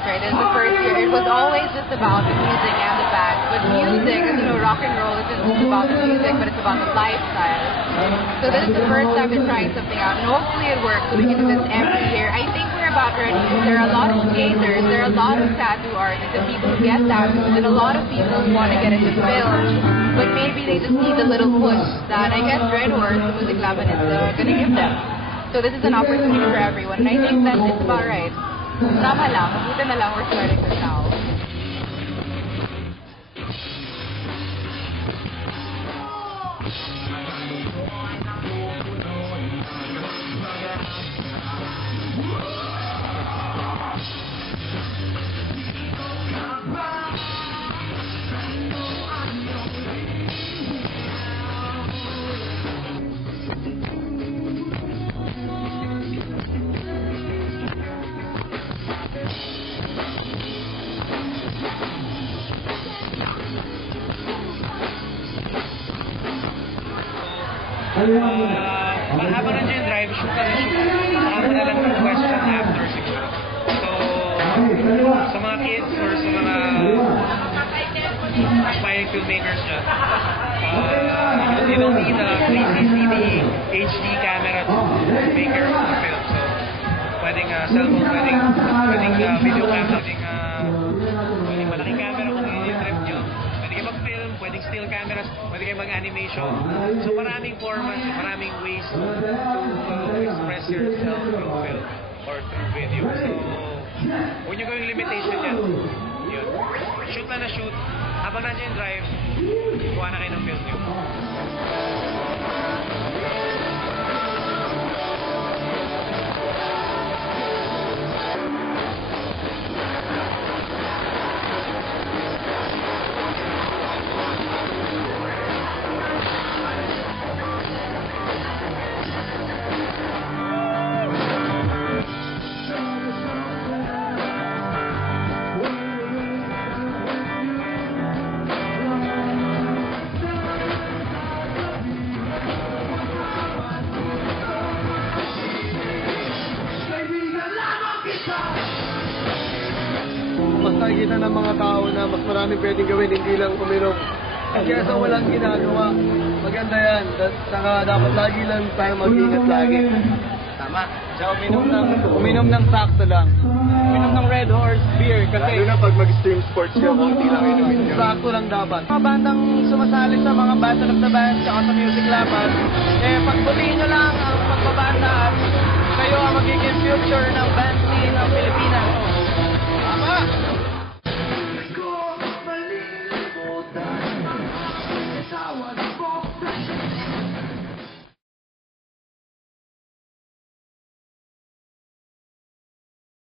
it, right? In the first year, it was always just about the music and the band. But music, as you know, rock and roll isn't just about the music, but it's about the lifestyle. So this is the first time we're trying something out, and hopefully it works so we can do this every year. I think we're about ready. There are a lot of skaters, there are a lot of tattoo artists, and people who get tattoos, and a lot of people who want to get into film, but maybe they just need a little push that I guess Red Horse, the music lab, is going to give them. So this is an opportunity for everyone, and I think that it's about right. Tama lang, mabuti na lang we're starting this now. Habang nandiyo yung drive, shoot ka na shoot. Saka mo na lang ng question after siguro. So, sa mga kids or sa mga aspiring filmmakers dyan, you don't need a 360 HD camera to make your own film. So, pwedeng cellphone, pwedeng video camera, pwedeng malaking camera kung yun yung trip nyo. Pwede kayo mag-film, pwedeng still cameras, pwede kayo mag-animation. So maraming formats, maraming ways to express yourself through film or through video. So, huwag nyo gawing limitation yan. Yun. Shoot na shoot. Habang nandiyan yung drive, kuha na kayo ng film nyo. Mas nakikita ng mga tao na mas marami pwedeng gawin, hindi lang uminom. Kaya sa walang ginagawa, maganda yan. Saka dapat lagi lang tayo mag-ingat lagi. Tama. Siya uminom ng sakto lang. Uminom ng Red Horse beer kasi... Lalo na pag mag-stream sports ka, konti lang inumin nyo. Sakto lang dapat. Mga bandang sumasali sa mga Battle of the Bands at sa Music Laban, pagbutiin nyo lang ang pagbabanda at kayo ang magiging future ng